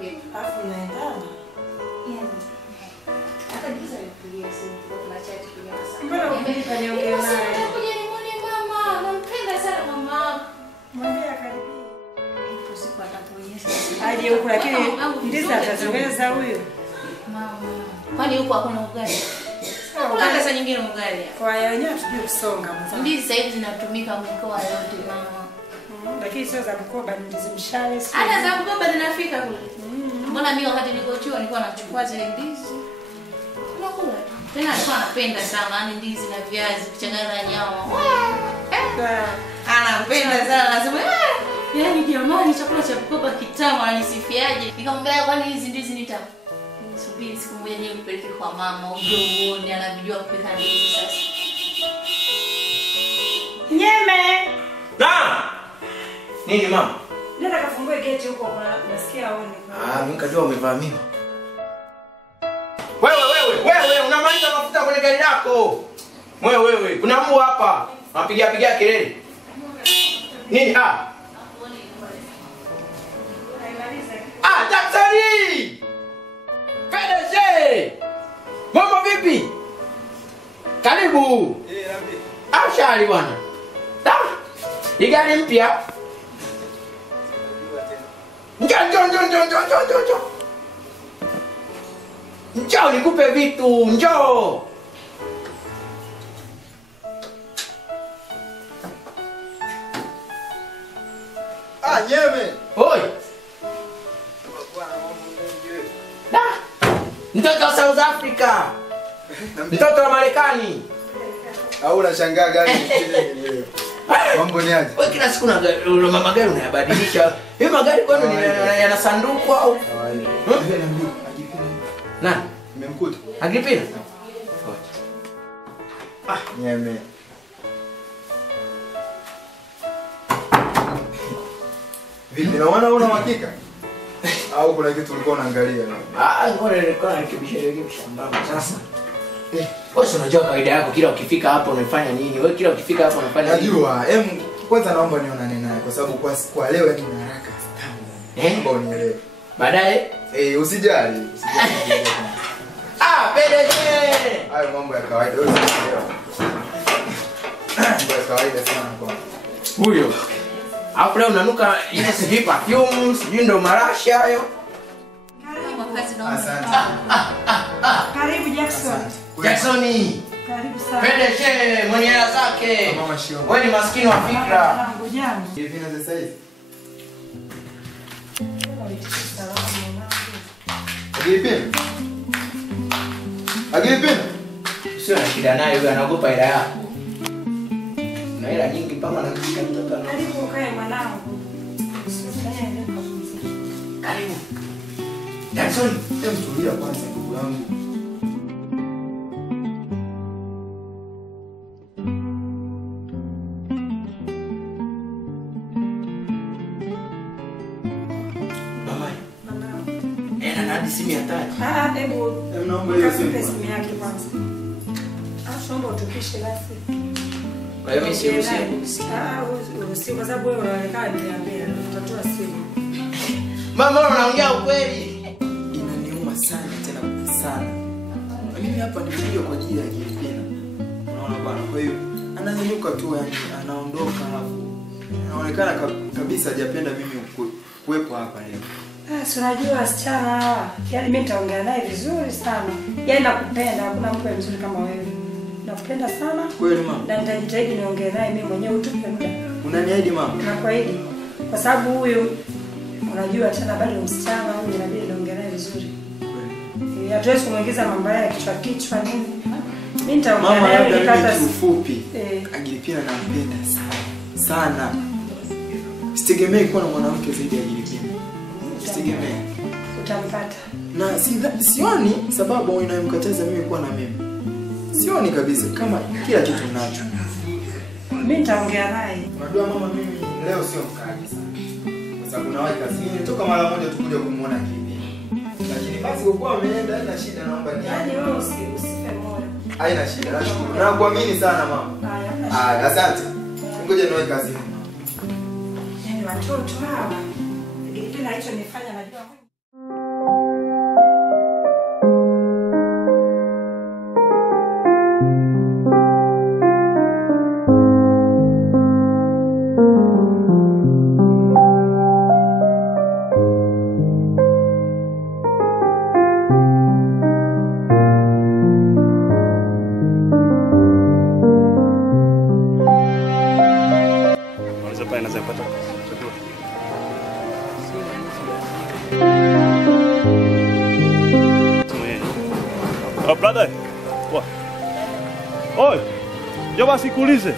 Alafu naendana. Hata giza lipigia simu kwa chat kwenye WhatsApp. Mbona ukinipa niongee naye? Kuja nimuone mama, nampenda sana mama. Mwambie akaribie. Usiku atakuonyesha. Aje huko lakini ndizi atazoweza huyo. Mama. Kwani huko hakuna ugali? Hakuna pesa nyingine ugali. Kwa hiyo wenyewe tujue kusonga mzee. Ndizi sasa hivi zinatumika mikoa yote mama. Lakini sio za mkoba, ni ndizi mshale. Hata za mkoba zinafika kule. Mbona mimi wakati niko chuo nilikuwa nachukua zile ndizi. Unakula. Tena alikuwa anapenda sana yani ndizi na viazi kuchanganya na nyama. Anapenda sana anasema yaani jamani chakula cha mkoba kitamu ananisifiaje. Nikamwambia kwani hizi ndizi ni tamu. Subiri siku moja nije nipeleke kwa mama uje uone anavijua kupika ndizi sasa. Nyeme. Naam. Nini mama? Nenda kafungue geti huko kwa nasikia aone. Mimi kajua umevamiwa. Wewe unamaliza mafuta kwenye gari lako. Wewe kuna mbwa hapa. Napiga kelele. Nini daktari! PDG! Mambo vipi? Karibu. Shari bwana. Ni gari mpya. Njoo nikupe vitu, njoo. Nyeme. Oi. Mtoto wa South Africa. Mtoto wa Marekani. Au unashangaa gani kile? Mambo ni aje? Wewe kila siku una magari unayabadilisha. Hiyo magari kwani yana sanduku au? Nani? Nimemkuta. Agripina? Nyeme. Vipi naona una uhakika? Au kuna kitu ulikuwa unaangalia? Ngoja nilikuwa narekebisha mbamba sasa. Wewe unajua kaida yako kila ukifika hapo unafanya nini? Wewe kila ukifika hapo unafanya nini? Najua. Kwanza naomba nionane naye kwa sababu kwa leo ni haraka sana. Naomba unielewe. Baadaye usijali. PDG. Hayo mambo ya kawaida wewe usielewa. Mambo ya kawaida sana kwa. Huyo. Hapo leo unanuka ile sijui perfume, sijui ndo marashi hayo. Asante. Karibu Jackson. Jacksoni. Karibu sana. PDG mwenye hela zake. Mama Shio. Wewe ni maskini wa fikra. Ngojani. Hivi na sasa hivi. Agripina. Sio na shida naye huyo anaogopa hela yako. Na hela nyingi mpaka anakishika mtoto ana. Karibu ukae mwanangu. Karibu. Jackson, Tulia kwanza ndugu yangu. Simu ya tatu. Hebu naomba hiyo simu. Simu yake kwanza. Naomba utupishe basi. Kwa hiyo mimi sio usiku kwa sababu wewe unaonekana niambia utatoa simu. Mama unaongea ukweli. Inaniuma sana tena sana. Mimi hapa nimekuja kwa ajili ya Agripina. Unaona bwana, kwa hiyo ananyanyuka tu yani anaondoka hapo. Inaonekana kabisa hajapenda mimi kuwepo hapa leo. Si unajua wasichana hawa. Yaani mimi nitaongea naye vizuri sana. Yaani nakupenda, hakuna mtu mzuri kama wewe. Nakupenda sana. Kweli mama. Na nitajitahidi niongee naye mimi mwenyewe utupe muda. Unaniahidi mama? Nakuahidi. Kwa sababu huyu unajua tena bado msichana huyu inabidi niongee naye vizuri. Kweli. Hatuwezi kumuingiza mambo ya kichwa nini. Mimi nitaongea naye nikata ufupi. Agripina nampenda sana. Sana. Sitegemei kuwa na mwanamke zaidi ya Agripina. Sitegemei. Utampata. Na sioni sababu inayomkataza mimi kuwa na mimi. Sioni kabisa kama kila kitu ninacho. Mimi nitaongea naye. Unajua mama, mimi leo sio mkali sana. Kwa sababu nawahi kazini toka mara moja tu kuja kumuona Agripina. Lakini basi kwa kuwa ameenda haina shida, naomba ni. Yaani wewe usife moyo. Haina shida, nashukuru. Na kuamini sana mama. Haya, asante. Ngoja niwahi kazini. Yaani watoto hawa. Agripina hicho nifanya najua. Oh, brother. What? Oi. Njoo basi kuulize.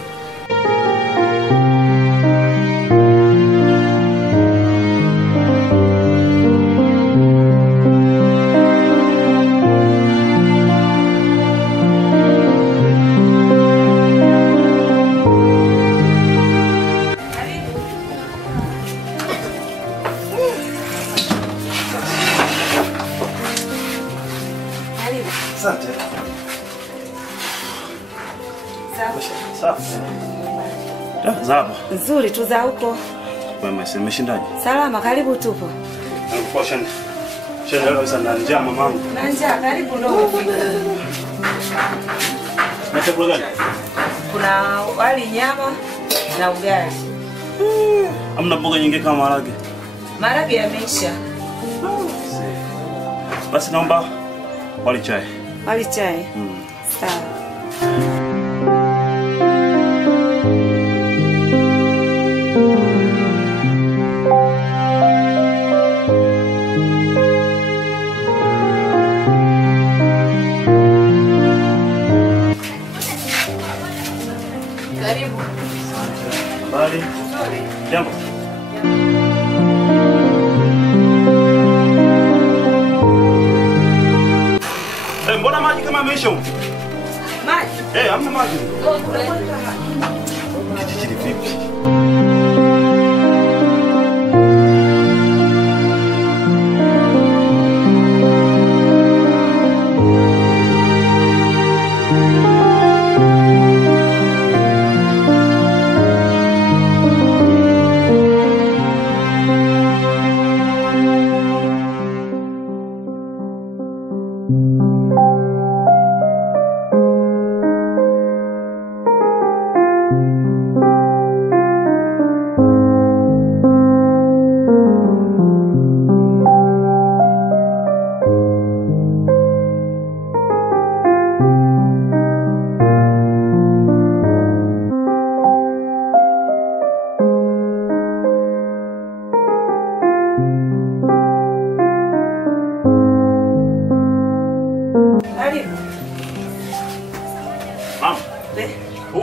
Asante. Safi. Zaba. Nzuri tu za huko. Wewe umeshindaje? Salama, karibu tupo. Nilikuwa shenda kabisa na njaa mamangu. Na njaa, karibu ndo umefika. Na chakula gani? Kuna wali nyama na ugali. Hamna mboga nyingine kama maharage? Maharage yameisha. Basi naomba wali chai. Wali chai. Sawa. Karibu. Bali. Jambo. Mbona maji kama yameisha huko? Maji? Hamna maji. Kijijini vipi?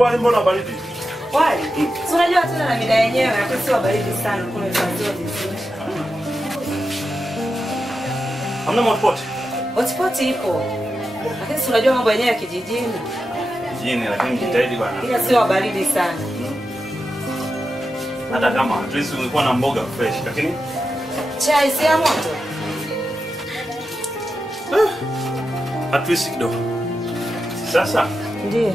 Wali mbona baridi? Wali? Si unajua tena na mida yenyewe lakini sio baridi sana kwa mfano vizuri. Hamna hotpot? Hotpot ipo. Lakini si unajua mambo yenyewe ya kijijini. Kijijini lakini jitahidi bwana. Ila sio baridi sana. Hata kama at least ungekuwa na mboga fresh lakini chai si ya moto. At least kidogo. Sasa Ndiyo.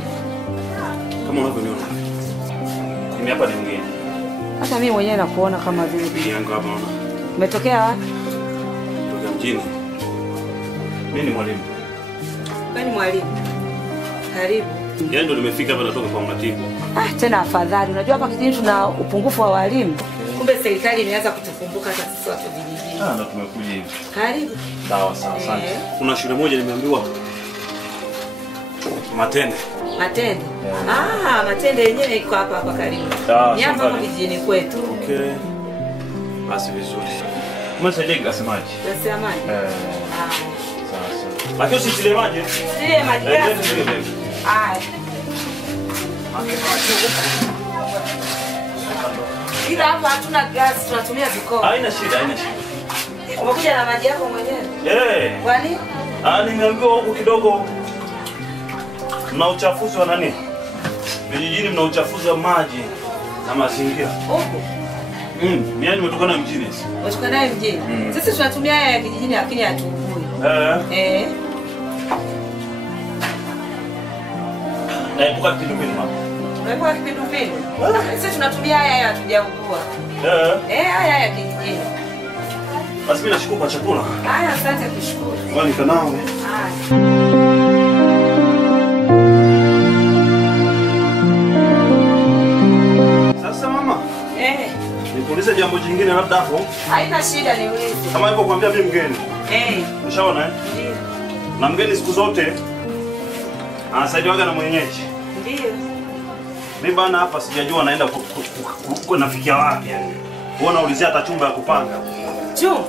Kama unavyoniona. Mimi hapa ni mgeni. Hata mimi mwenyewe nakuona kama vile bibi yangu hapa unaona. Umetokea wapi? Kutoka mjini. Mimi ni mwalimu. Wewe ni mwalimu. Karibu. Yeye ndo nimefika hapa natoka kwa mratibu. Tena afadhali. Unajua hapa kijijini tuna upungufu wa walimu. Kumbe serikali imeanza kutukumbuka hata sisi watu vijijini. Ndo tumekuja hivi. Karibu. Sawa sawa, asante. Kuna shule moja nimeambiwa Matende. Matende? Matende yenyewe iko hapa hapa karibu. Ni hapa kijijini kwetu. Okay. Basi vizuri. Umesaidia glasemaji? Glasemaji? Sasa. Lakini usitile maji. Sile maji. Ila hapa hatuna gas, tunatumia vikombe. Haina shida, haina shida. Umekuja na maji yako mwenyewe? Kwa nini? Nimeambiwa huku kidogo mna uchafuzi wa nani? Vijijini mna uchafuzi wa maji na mazingira. Huko? Mimi nimetoka na mjini. Umetoka naye mjini? Sisi tunatumia haya ya kijijini lakini hatuvui. Epuka kipindupindu mama. Unaepuka kipindupindu? Sisi tunatumia haya hatujaugua. Haya ya kijijini. Basi mimi nashukuru kwa chakula. Asante kushukuru. Kwani kanawe? Sasa mama. Nikuulize jambo jingine labda hapo. Haina shida niulize. Kama hivyo kuambia mimi mgeni. Ushaona Ndio. Na mgeni siku zote anasaidiwaga na mwenyeji. Ndio. Mimi bana hapa sijajua naenda nafikia wapi yani. Wewe unaulizia hata chumba ya kupanga. Chumba?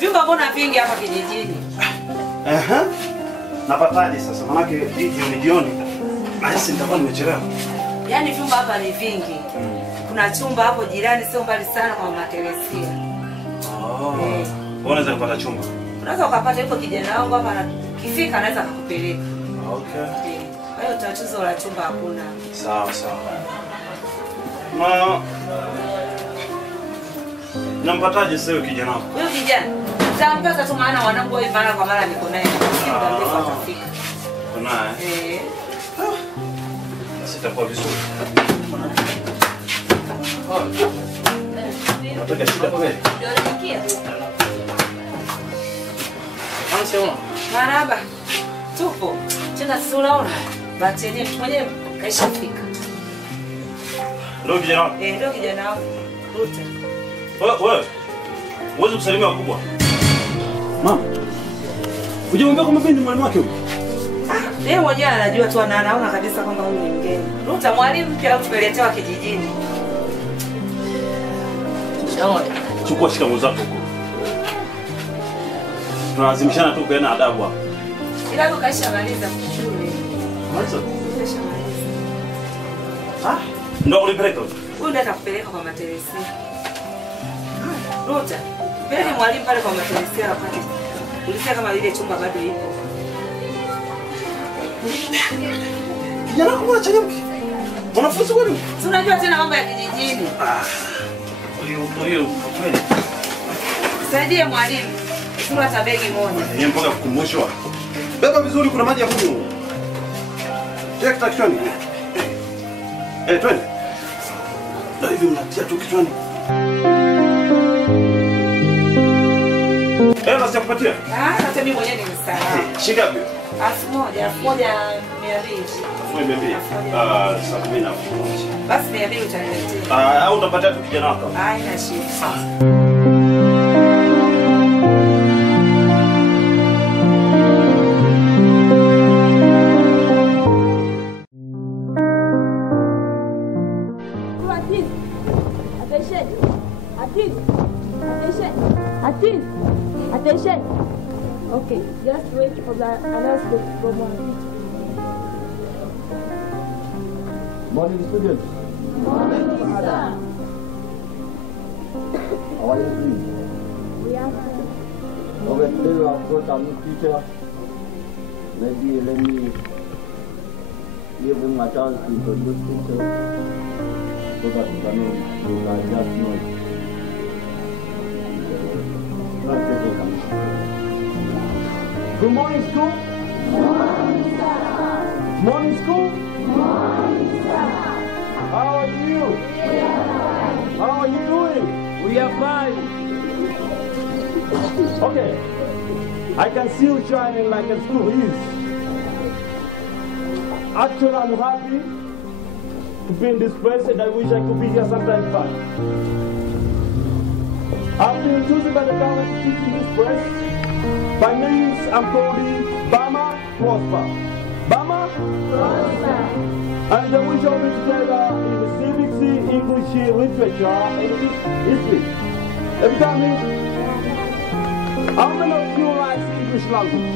Vyumba mbona vingi hapa kijijini? Napataje sasa? Manake hii jioni. Nahisi nitakuwa nimechelewa. Yaani vyumba hapa ni vingi. Kuna chumba hapo jirani sio mbali sana kwa Mama Teresia. Wewe unaweza kupata chumba? Unaweza ukapata yuko kijana wangu hapa kifika anaweza kukupeleka. Okay. Kwa hiyo tatizo la chumba hakuna. Sawa. Nampataje sasa huyo kijana wako? Huyo kijana nitampata tu maana wanangu hivi mara kwa mara niko naye. Muda mrefu atafika. Kunaye? Sitakuwa vizuri. Nataka shida kweli. Anasema. Maraba. Tupo. Tena sisi unaona. Bati yenyewe mwenyewe kaishafika. Ndio kijana wako? Ndio kijana wako. Ruta. Wewe. Uweze kusalimia wakubwa. Mama. Unajua kwamba mimi ni mwalimu wake huyo? Yeye mwenyewe anajua tu anaona kabisa kwamba huyu ni mgeni. Ruta mwalimu mpya tupeletewa kijijini. Chukua shikamoo zako huko. Tunalazimishana tu kuena adabu hapa. Ila ndo kaishamaliza shule. Maliza? Kaishamaliza. Ndio ulipeleka huko? Huyu ndiye atakupeleka kwa Mama Teresia. Ruta, mbele mwalimu pale kwa Mama Teresia apate. Ulisikia kama ile chumba bado ipo. Kijana wako anachangamka. Mwanafunzi kwani? Si unajua tena mambo ya kijijini. Huyo kweli. Saidie mwalimu. Sura hata begi moja. Ni mpaka kukumbushwa. Beba vizuri kuna maji ya kunywa. Tek kichwani. Twende. Ndio hivi mnatia tu kichwani. Nasi kupatia? Hata mimi mwenyewe nimesahau. Shilingi ngapi? 1200. Sasa mimi na basi 200 utaniletea. Au utapatia tu kijana wako? Haina shida. Attention. Okay, just wait for the announcement from one. Morning, students. Morning, sir. How are you doing? We are fine. Okay, today we have got a new teacher. Maybe let me give him a chance to introduce himself so that you can just know it. Good morning, school. Morning, sir. Morning, school. Morning, sir. How are you? We are fine. How are you doing? We are fine. Okay. I can see you shining like a school is. Actually, I'm happy to be in this place and I wish I could be here sometime fun. I've been chosen by the government to teach in this place. By names, I'm called Bama Prosper. Bama Prosper. And we shall be together in the civics, English, literature, and history. Every time, how many of you like English language?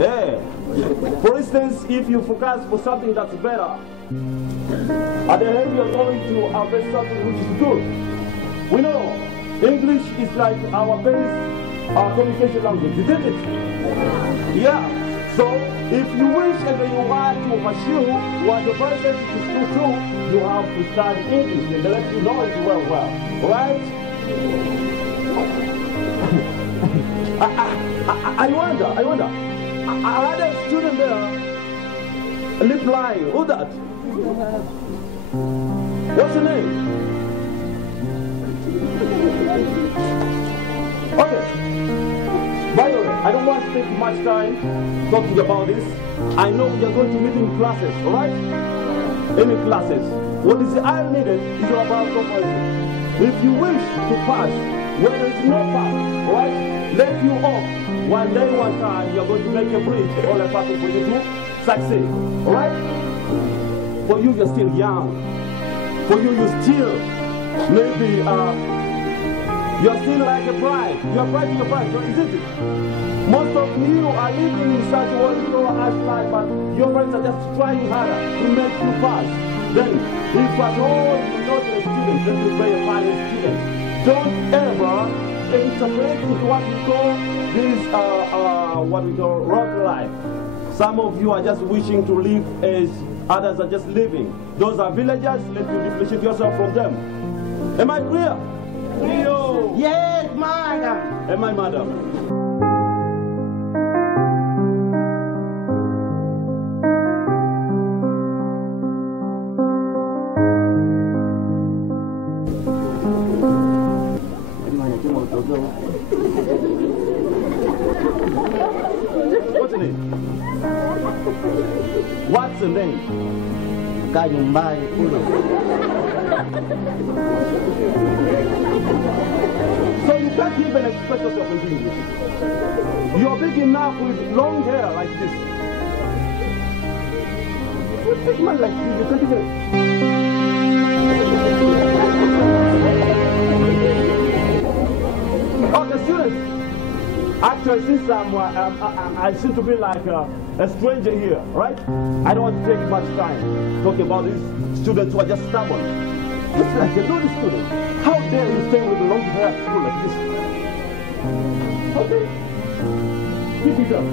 Yeah. For instance, if you focus for something that's better, at the end you're going to harvest something which is good. We know English is like our base, our communication language, isn't it? Yeah. So if you wish and you want to pursue what the person is to do, you have to study English and let you know it well. Right? I wonder. I had a student there lip line. Who's that? What's your name? Okay. By the way, I don't want to take much time talking about this. I know we are going to meet in classes, alright? Any classes. What is I needed is about cooperation. If you wish to pass, where there is no path, alright? Let you off. One day, one time, you are going to make a bridge or a path for you to succeed, alright? For you, you're still young. For you, you still maybe You're still like a bride. You're fighting a bride, isn't it? Most of you are living in such what you know as life, but your parents are just trying harder to make you pass. Then, if at all you're not a student, then you're very fine student. Don't ever interpret into what we call this, what we call rock life. Some of you are just wishing to live as others are just living. Those are villagers. Let you differentiate yourself from them. Am I clear? Cleo. Yes, madam. Am I, madam? What's the name? What's the name? Kaa nyumbani kule. So you can't even express yourself in English. You're big enough with long hair like this. What's this man like you? You can't even... Okay, students. Actually, since I seem to be like a stranger here, right? I don't want to take much time talking about these students who are just stubborn. It's like a good student. How dare you stay with a long hair at school like this? Okay. Keep it up.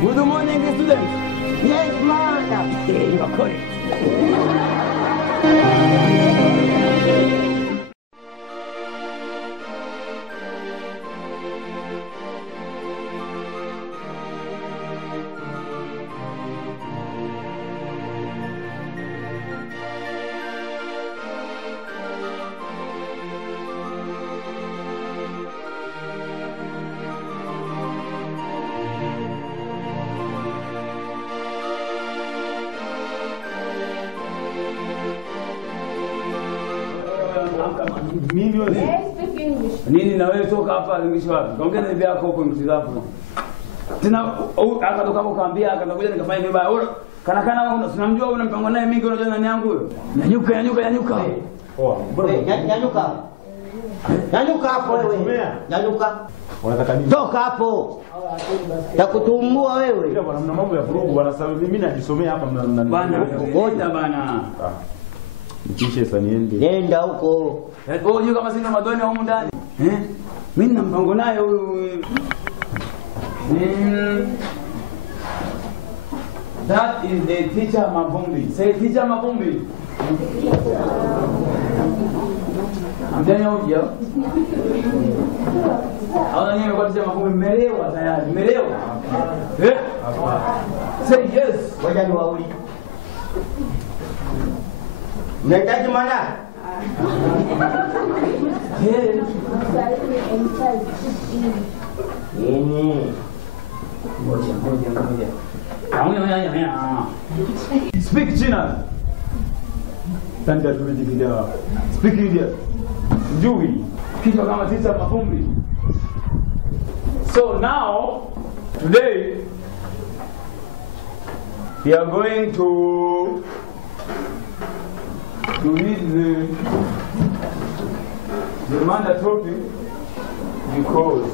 Good morning, students. Yes, madam. You are correct. Nini na wewe toka hapa English wapi? Kaongea na bibi yako huko mtizafu. Tena akatoka hapo kaambia akatakuja nikafanya vibaya. Kana wewe unamjua wewe unampango naye mingi unajua nani yangu huyo? Nyanyuka. Nyanyuka. Nyanyuka hapo wewe. Nyanyuka. Unataka nini? Toka hapo. Takutumbua wewe. Kila bwana mna mambo ya vurugu bwana, sababu mimi najisomea hapa mna bana. Ngoja bana. Mtishe sasa niende. Nenda huko. Unajua kama sina madoni huko ndani. Mimi nina mpango naye huyu. That is the teacher Mavumbi. Say teacher Mavumbi. I'm telling you here. Hauna nini kwa teacher Mavumbi? Mmelewa tayari. Mmelewa. Say yes. Ngoja niwauli. Unahitaji maana? Speak China. Tanda tumejikidia. Speak India. Jui. Kichwa kama teacher Mavumbi. So now, today, we are going to read the mandatory because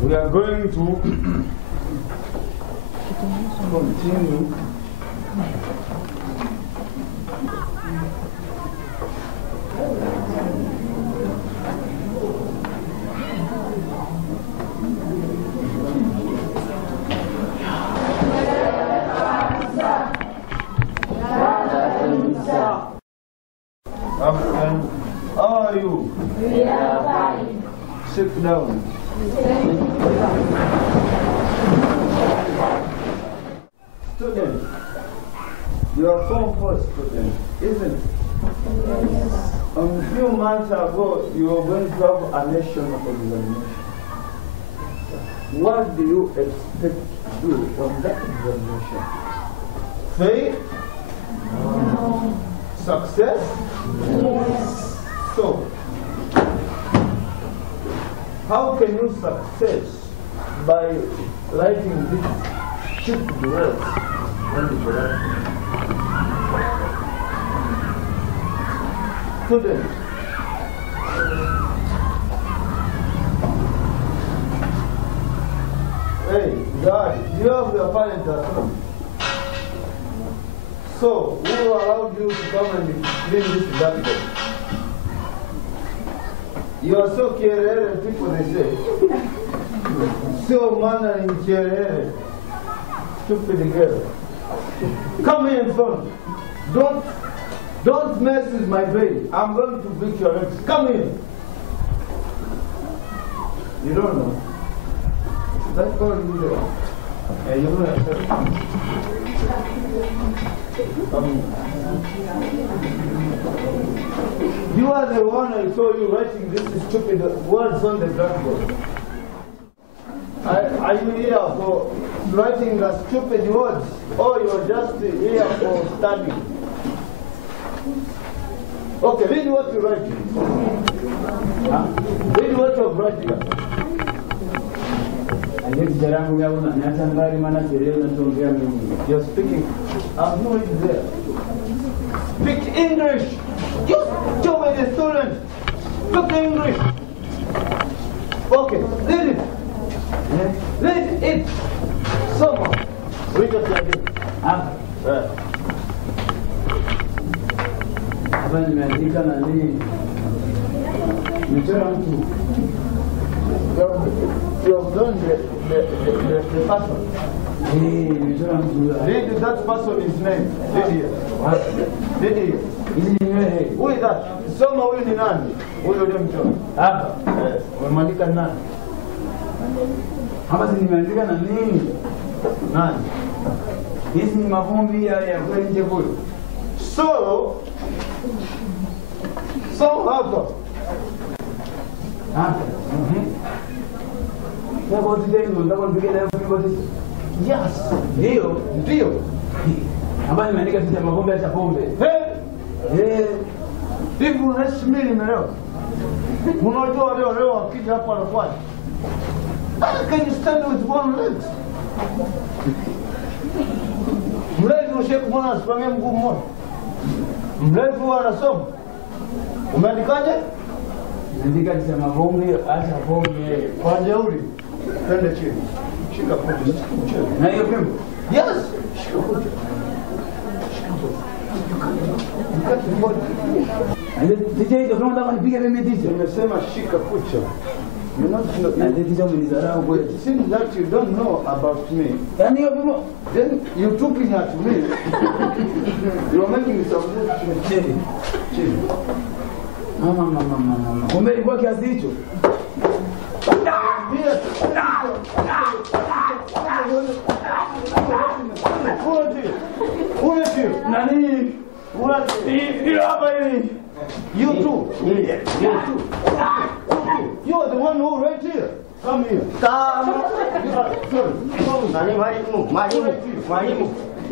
we are going to continue How are you? We are fine. Sit down. Student, you are Form 4 student, isn't it? A few months ago, you were going to have a national examination. What do you expect to do on that examination? Faith? Success? Yes. So, how can you success by writing these stupid words on the Quran? Students, hey, God, you have your parents at home. So, who allowed you to come and clean this blackboard? You are so careless, people they say. So manner in careless. Stupid girl. Come here in front. Don't mess with my brain. I'm going to beat your legs. Come here. You don't know. That's all you do. And you know yourself. You are the one I saw you writing these stupid words on the blackboard. Are you here for writing the stupid words, or you're just here for studying? Okay, read what you're writing. Read what you're writing. You're speaking. I'm not there. Speak English. You tell me the students. Speak English. Okay, read it. Read it. Someone. Read it again. Hapa nimeandika nani? Nimechora mtu. You have done the person. Read that person's name. Read here. Read here. Who is that? Soma huyu ni nani? Huyo ndio mchoro. Hapa. Umeandika nani? Hapa nimeandika nani? Nani? Hizi ni mavumbi ya kwenda nje kule. So hapa. Hapa. Kwa today ndio ndio yes. Ndio. Hapa nimeandika sisi mavumbi ya pombe. Hivi unaheshimini leo? Unajua leo akija hapa anafanya. Can you stand with one leg? Mlevi usheku mwana asimamia mguu mmoja. Mlevi anasoma. Umeandikaje? Nimeandika sisi mavumbi acha pombe. Kwa jeuri. Twende chini. Shika pombe. Na hiyo pembe? Yes. Shika pombe. DJ ndio kama nataka nipige mimi DJ. Nimesema shika kucha. You not know. It seems that you don't know about me. And then you're talking at me. You're making some chili. Mama. Kumbe ilikuwa kiasi hicho. Nani? You too. You are the one who right here. Come here. Come. Nani mwalimu.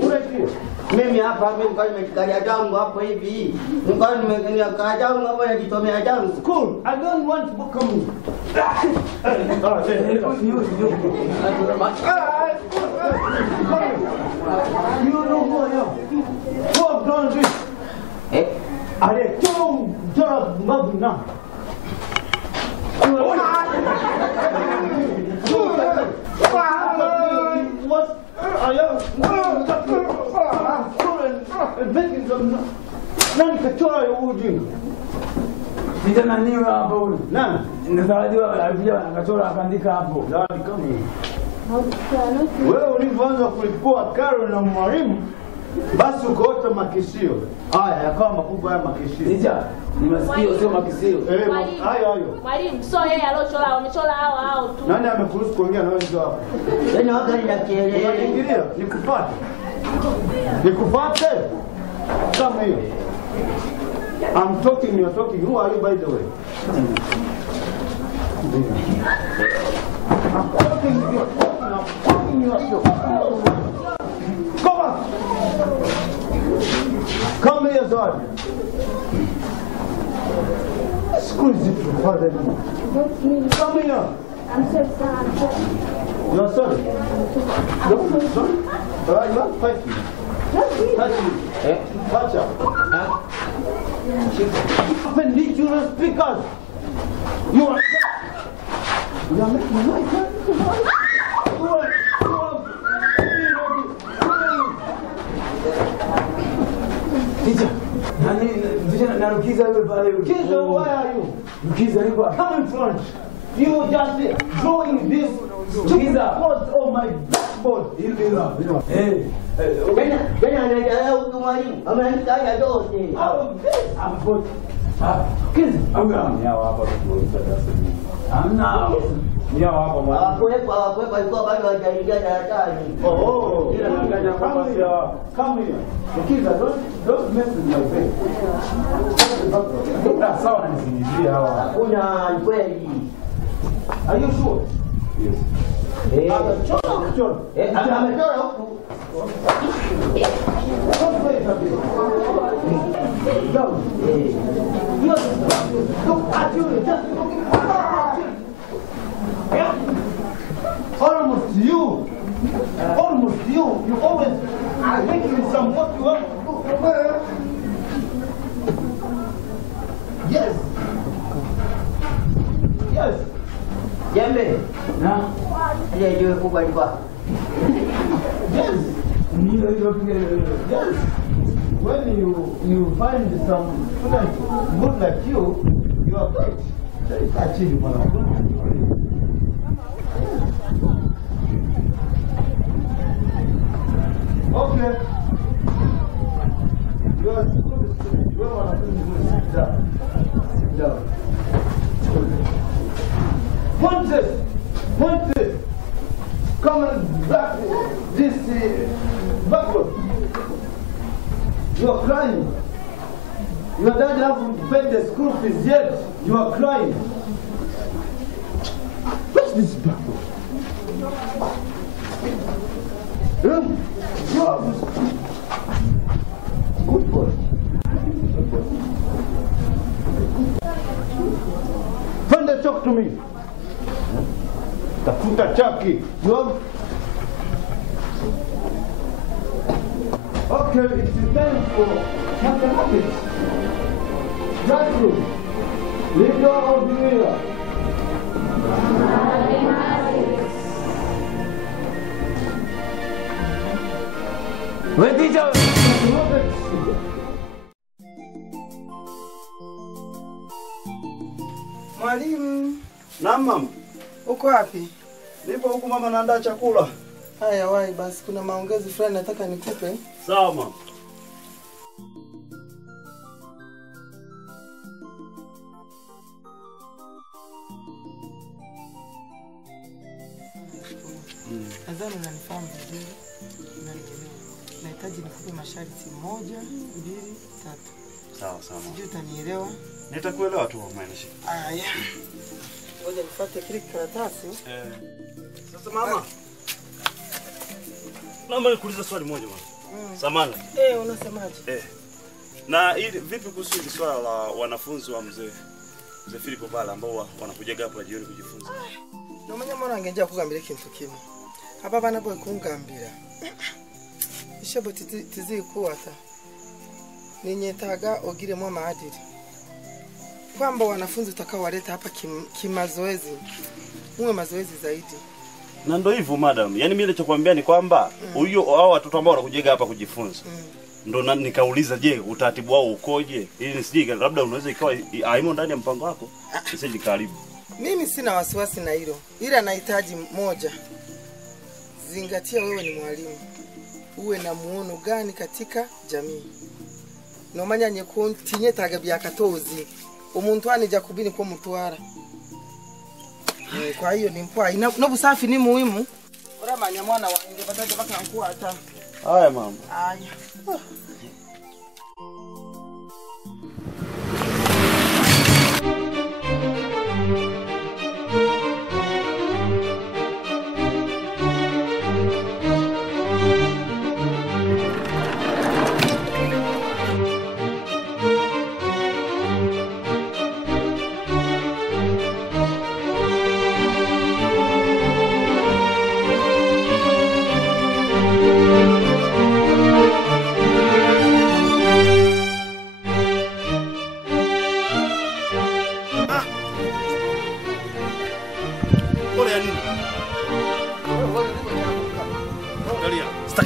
Right here. Mimi hapa nilikuwa nimekaja jangu hapo hivi. Nilikuwa nimekaja jangu hapo najitomea jangu. Cool. I don't want to come. You know who I am. Who have done this? Are two jobs now? What? I am making some. Nani kachora ya ujinga? Ndio nani hapo huyu? Nani? Ndio alivyo akachora akaandika hapo. Nani kama hiyo? Wewe ulivyoanza kulipua karo na mwalimu basi ukaota makisio. Haya yakawa makubwa haya makisio. Nija, ni masikio sio makisio. Hayo. Mwalimu, sio yeye aliochora, wamechora hao tu. Nani amekuruhusu kuongea na wewe ndio hapo? Yaani waga ninakielea. Ingilia, nikufuate. Nikufuate. Kama hiyo. I'm talking, you're talking. Who are you, by the way? I'm talking, you're talking. I'm talking, you're talking. Come on. Come here, son. Squeeze it for father. Come here. I'm so sorry. You're sorry? No, sorry? You want to fight me? Touch me. Touch her. Open these children speakers. You are making noise. Teacher, Kiza, why are you? Kiza, come in front. You just drawing this spot on my blackboard. Hey. Jana anaendelea mwalimu. Ameandika haya yote. Hawakuwepo alikuwa bado hajaingia darasani. Come here. Kiza, don't mess with my face. Sawa nisingizia hawa. Hakuna kweli. Are you sure? Yes. Amechora huku. Look at you, just looking at you. Almost you. You always are making some what you want to do. Yes. Jembe. Na. Ile ndio kubwa ni kwa. Yes. Yes. When you find some student good like you are great. Catch you, man. Okay. You are good. You are one of them. Sit down. Pontes, come and back this backward. You are crying. Your dad hasn't paid the school fees yet. You are crying. What's this backward? You are good boy. Pontes, talk to me. Tafuta chaki. You have... Okay, it's time for mathematics. Classroom. Leader of the year. Mathematics. Where teacher? Mwalimu. Naam mama. Uko wapi? Nipo huku mama, naandaa chakula. Haya wahi basi, kuna maongezi fulani nataka nikupe. Sawa mama. Nadhani unanifahamu vizuri. Nahitaji nikupe masharti 1, 2, 3. Sawa. Sijui utanielewa. Nitakuelewa tu mama. Haya. Ngoja nifuate kile karatasi. Sasa mama. Naomba nikuulize swali moja mama. Samahani. Unasemaje? Na ili vipi kuhusu hili swala la wanafunzi wa mzee Filipo Bala ambao wanakuja hapa jioni kujifunza? No manya mwana angeja kugambira ikintu kimwe. Hapa bana boy kungambira. Ishabo tizi kuwata. Ninyetaga ogire mwa maadili. Kwamba wanafunzi utakaowaleta hapa kimazoezi. Muwe mazoezi zaidi. Na ndio hivyo madam. Yaani mimi nilichokuambia ni kwamba huyo hao watoto ambao wanakuja hapa kujifunza. Ndio nikauliza je, utaratibu wao ukoje? Ili nisije labda unaweza ikawa haimo ndani ya mpango wako. Nisije karibu. Mimi sina wasiwasi na hilo. Ila nahitaji moja. Zingatia wewe ni mwalimu. Uwe na muono gani katika jamii. Nomanya nyekuntinye tagabya katozi. Umuntu anija kubini kwa mutwara. Kwa hiyo ni mpwa. No busafi ni muhimu. Uramanya mwana wange bataje bakankuata. Haya mama. Haya.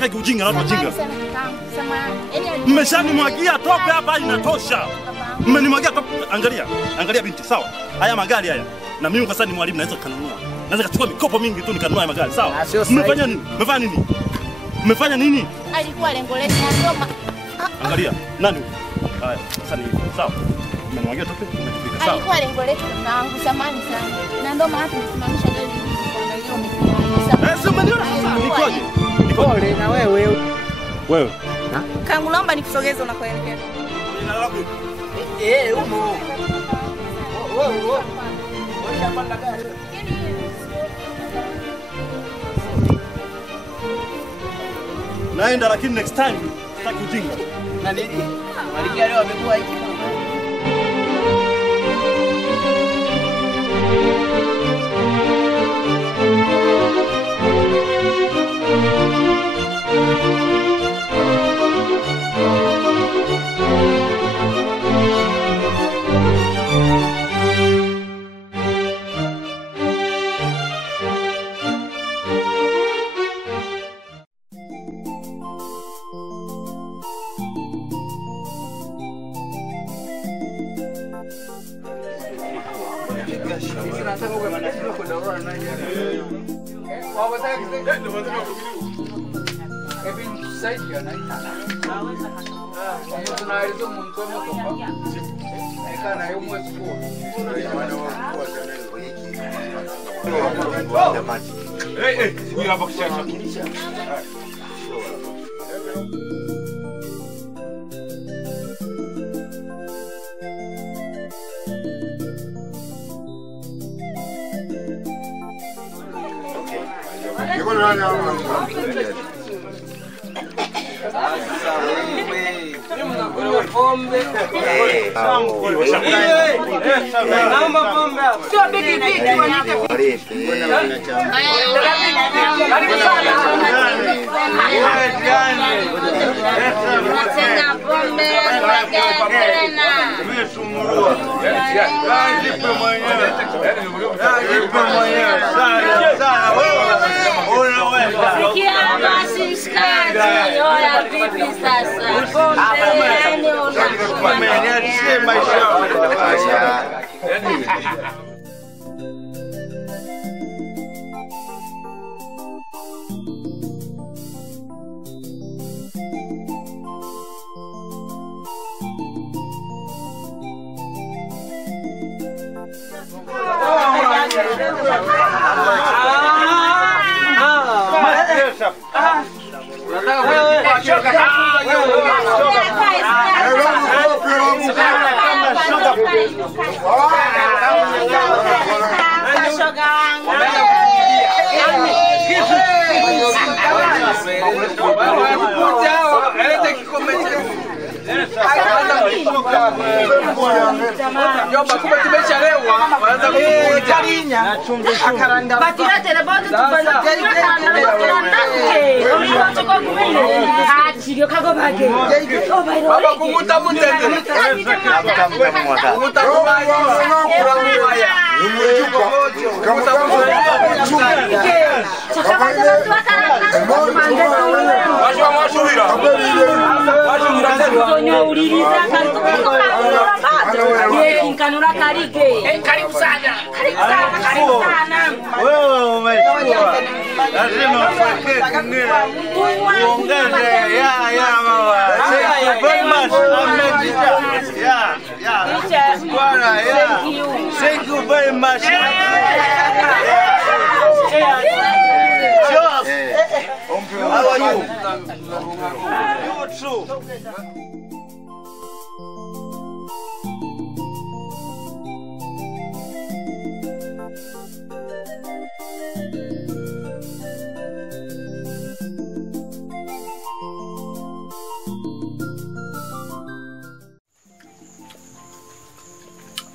sitaki ujinga na watu wajinga. Mmeshanimwagia tope hapa inatosha. Mmenimwagia tope. Angalia binti, sawa? Haya magari haya. Na mimi kwa sasa ni mwalimu naweza kanunua. Naweza kuchukua mikopo mingi tu nikanunua haya magari, sawa? Mmefanya nini? Mmefanya nini? Alikuwa lengo letu ndio. Angalia, nani? Haya, sasa ni sawa. Mmemwagia tope, mmefika sawa. Alikuwa lengo letu tangu zamani sana. Na ndio maana tumesimamisha gari hili kuangalia umesimama. Sio umeniona sasa? Nikoje? Pole na wewe. Wewe. Kangu naomba nikusogeze unakoelekea. Umo. Wewe. Unapanda gari. Naenda lakini next time sitaki ujinga. Na nini? Malingia leo amekuwa hiki. Thank you very much. How are you? You too.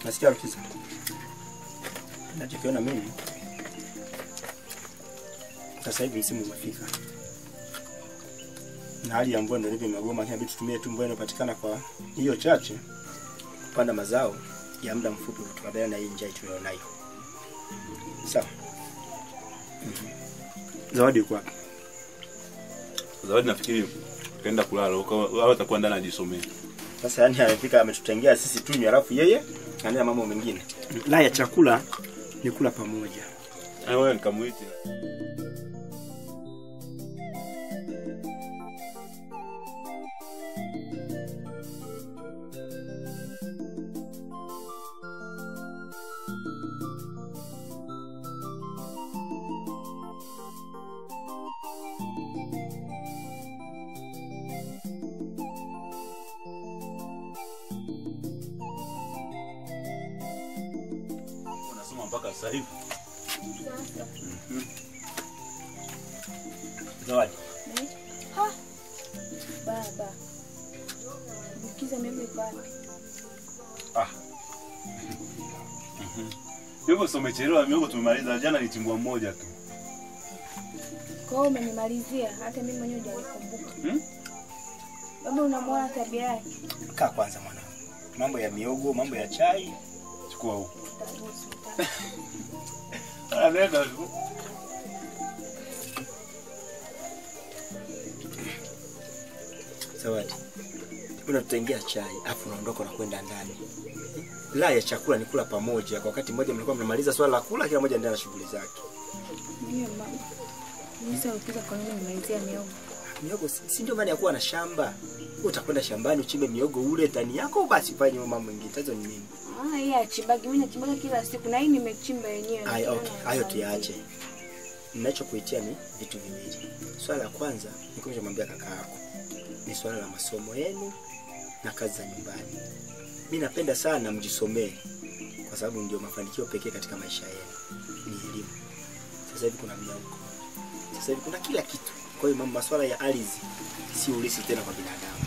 Nasikia Rukiza. Nachokiona mimi sasa hivi msimu umefika. Na hali ya mvua ndio ilivyo magoma, inabidi tutumie tu mvua inayopatikana kwa hiyo chache kupanda mazao ya muda mfupi tukabiliana na hii njaa tunayonayo. Sawa. Zawadi uko wapi? Zawadi nafikiri kaenda kulala au atakuwa ndani ajisomea. Sasa yani amefika ametutengea sisi tunywe alafu yeye anaenda mambo mengine. La ya chakula ni kula pamoja. Wewe nikamuite. Mpaka sasa hivi. Zawadi. Ha. Baba. Bukiza mimi pale. Yuko somechelewa miogo tumemaliza jana ni timbwa moja tu. Kwa hiyo umenimalizia hata mimi mwenyewe hujanikumbuka. Baba unamwona tabia yake. Kaa kwanza mwanangu. Mambo ya miogo, mambo ya chai, chukua huko. Nenda tu. Zawadi. Unatengea chai, afu unaondoka na kwenda ndani. La ya chakula ni kula pamoja. Kwa wakati mmoja mlikuwa mnamaliza swala la kula, kila mmoja endelea na shughuli zake. Ndio mama. Nisa ukiza kwa nini nimalizia miogo? Miogo si ndio maana ya kuwa na shamba. Utakwenda shambani uchimbe miogo ule ndani yako basi fanye mambo mengine. Tatizo ni nini? Yeye achibagi, mimi nachimbaga kila siku na hii nimechimba yenyewe. Okay, hayo tuyaache. Ninachokuitia ni vitu viwili. Swala la kwanza ni kumwambia kaka yako. Ni swala la masomo yenu na kazi za nyumbani. Mimi napenda sana mjisomee kwa sababu ndio mafanikio pekee katika maisha yenu. Ni elimu. Sasa hivi kuna miamko. Sasa hivi kuna kila kitu. Kwa hiyo masuala ya ardhi si ulisi tena kwa binadamu.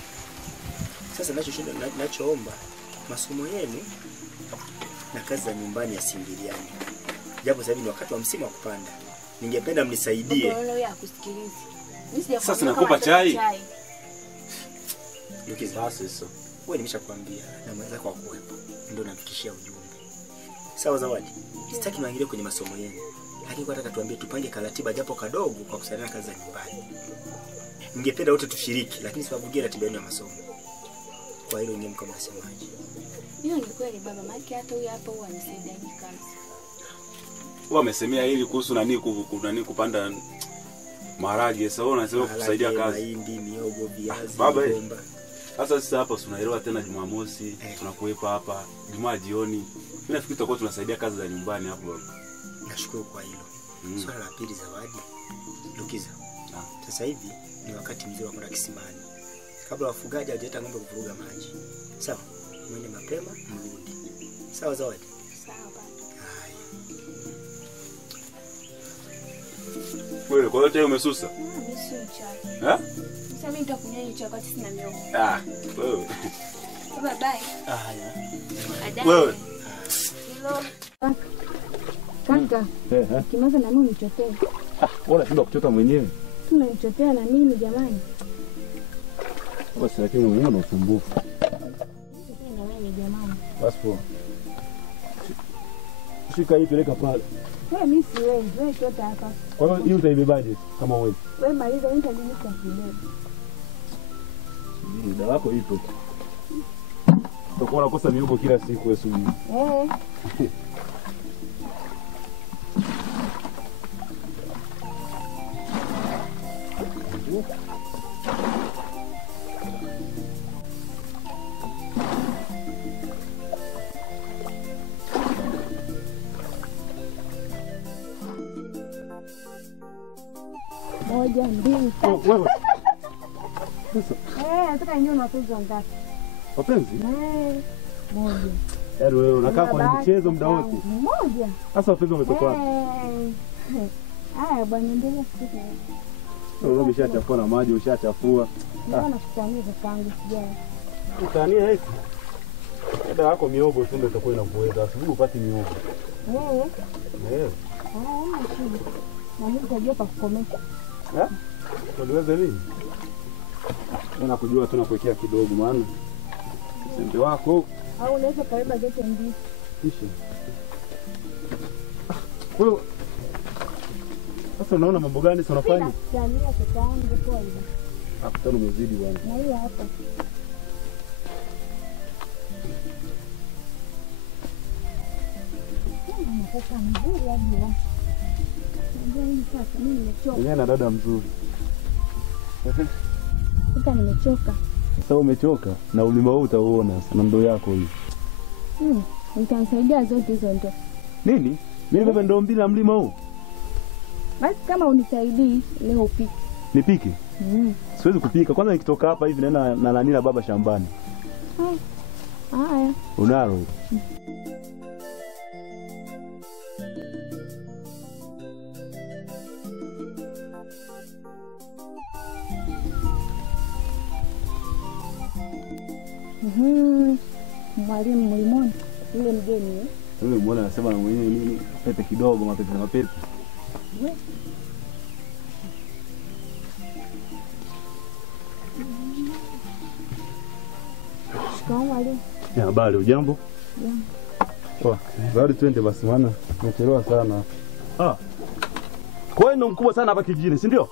Sasa ninachoomba masomo yenu na kazi za nyumbani yasingiliane. Japo sasa hivi ni wakati wa msimu wa kupanda. Ningependa mnisaidie. Wewe ya kusikiliza. Sasa nakupa chai. Lukiza sasa. Wewe nimeshakwambia na mwenzako wa kuwepo. Ndio nafikishia ujumbe. Sawa Zawadi. Sitaki niingilie kwenye masomo yenu. Lakini kwa nataka tuambie tupange karatiba japo kadogo kwa kusaidia kazi za nyumbani. Ningependa wote tushiriki lakini siwavugie ratiba yenu ya masomo. Kwa hilo nyinyi kama msemaji. Hiyo ni kweli baba, maana hata huyu hapa huwa anisaidia kazi. Wao wamesemea hili kuhusu nani kupanda maharage. Sasa wewe unasema kusaidia kazi. Mahindi, miogo, viazi, bomba. Sasa sisi hapa tunaelewa tena Jumamosi, tunakuepa hapa Jumaa jioni. Mimi nafikiri tutakuwa tunasaidia kazi za nyumbani hapo. Nashukuru kwa hilo. Swala la pili Zawadi. Lukiza. Sasa hivi ni wakati mzuri wa kwenda kisimani. Kabla wafugaji hawajaleta ng'ombe kuvuruga maji. Sawa? Mwende mapema mrudi. Sawa Zawadi? Sawa baba. Hai. Wewe kwa yote umesusa? Mimi si chai. Sasa mimi nitakunywa chai wakati sina miogo. Wewe. Bye bye. Haya. Wewe. Hello. Kaka. Kimaza na mimi nichotee. Bora shida kuchota mwenyewe. Tunanichotea na mimi jamani. Basi lakini mwenyewe una usumbufu. Na wewe jamani. Basi poa. Shika hii peleka pale. Wewe mimi siwezi, wewe chota hapa. Kwa hiyo hii utaibebaje kama wewe? Wewe maliza interview kwa kile. Ndio dawa yako ipo. Utakuwa unakosa miogo kila siku wewe sumu. Moja, mbili, tatu. Wewe. Sasa. Nataka nyinyi mapenzi ngapi? Mapenzi? Moja. Yaani wewe unakaa kwa michezo muda wote. Moja. Sasa mapenzi umetoka wapi? Haya bwana endelea sasa. Wewe umeshachafua na maji, ushachafua. Naona kutania kakangu sijai. Utania hiki. Dada yako miogo tu ndio itakuwa inakuweza. Asubuhi upate miogo. Hamna shida. Na mimi nitajua pa kukomesha. Uliweza nini? Mimi kujua tu nakuwekea kidogo maana sembe wako au unaweza karibu zote mbili. Kisha. Wewe sasa unaona mambo gani sasa unafanya? Jamii ya kakaangu kwa hiyo. Hakutano umezidi bwana. Na hiyo hapa. Sasa mzuri hadi wa. Ndio hii sasa mimi nimechoka. Yeye na dada mzuri. Sasa nimechoka. Sasa umechoka na ulima huu utaona sana ndo yako hii. Nitanisaidia zote hizo ndo. Nini? Mimi baba ndo mbili na mlima huu. Basi kama unisaidii leo upike. Nipike? Siwezi kupika. Kwanza nikitoka hapa hivi naenda na nani na baba shambani. Haya. Unalo. Mwalimu mlimoni yule mgeni eh? Yule mbona anasema na mwenyewe nini? Pepe kidogo, mapepe na mapepe. Shikamoo mwalimu. Ya habari, ujambo? Jambo. Poa. Bado twende basi maana nimechelewa sana. Kwa hiyo ndo mkubwa sana hapa kijijini, si ndio?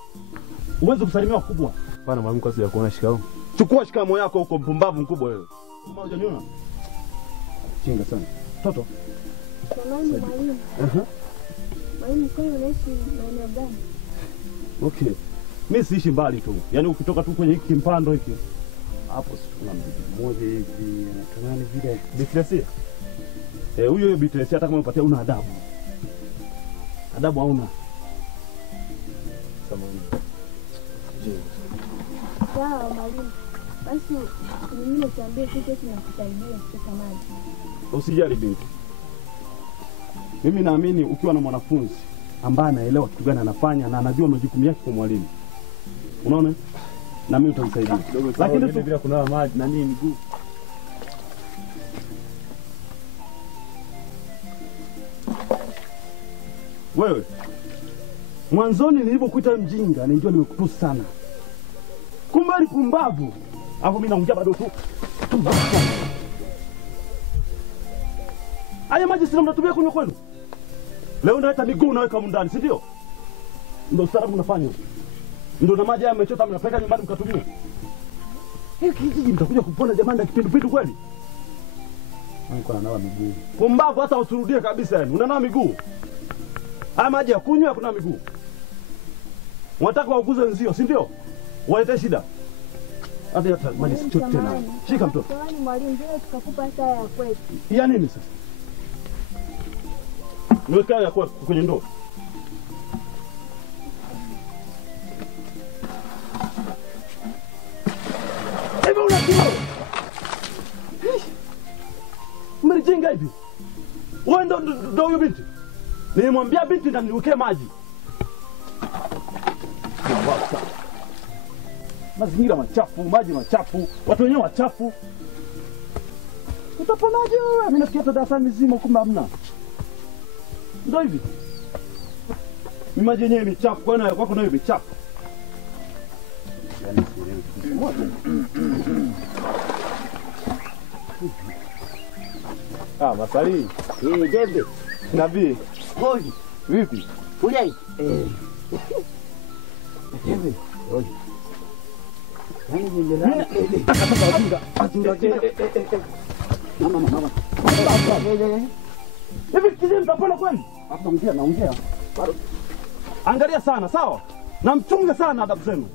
Uwezo kusalimia wakubwa. Bana mwalimu kasi ya kuona shikao. Chukua shikamo yako huko mpumbavu mkubwa wewe. Kama hujaniona? Chinga sana. Toto. Samahani mwalimu. Mwalimu kwa unaishi maeneo gani? Okay. Mimi siishi mbali tu. Yaani ukitoka tu kwenye hiki kimpando hiki. Hapo kuna mtu mmoja hivi anatamani vile Beatrice. Huyo Beatrice hata kama unapatia una adabu. Adabu hauna. Samahani. Sawa mwalimu. Basi mimi nikwambie kitu kinakusaidia kutoka maji. Usijali binti. Mimi naamini ukiwa na mwanafunzi ambaye anaelewa kitu gani anafanya na anajua majukumu yake kwa mwalimu. Unaona? Na mimi utanisaidia. Lakini tu bila kunawa maji na nini miguu. Wewe. Mwanzoni nilipokuita mjinga, nilijua nimekutusi sana. Kumbe ni pumbavu. Hapo mimi naongea bado tu. Haya maji sina mnatumia kunywa kwenu. Leo unaleta miguu unaweka mndani, si ndio? Ndio ustaarabu unafanya. Ndio na maji haya mmechota mnapeleka nyumbani mkatumia. Hiki kijiji mtakuja kupona jamani na kipindupindu kweli? Niko nanawa miguu. Pumbavu hata usirudie kabisa yani. Unanawa miguu. Haya maji ya kunywa hakuna miguu. Unataka wauguze wenzio, si ndio? Walete shida. Hata maji sichote tena. Shika mtoto. Kwani mwalimu ndio tukakupa hata ya kwetu. Ya nini sasa? Niweka ya kwenye ndoo. Hebu unajua. Mrijinga hivi. Wewe ndo huyo binti. Nilimwambia binti na niwekee maji. Mazingira machafu, maji machafu, watu wenyewe wachafu. Utaponaje wewe? Mimi nafikia darasani mzima kumbe hamna. Ndio hivi. Maji yenyewe michafu, kwa nini kwako nayo michafu? Yaani Masali. Jembe. Nabii. Hoi. Vipi? Ujai. Jembe. Hoi. Mama. Hivi kijeni mtapona kweli? Hapa naongea. Angalia sana, sawa? Na mchunge sana adabu zenu.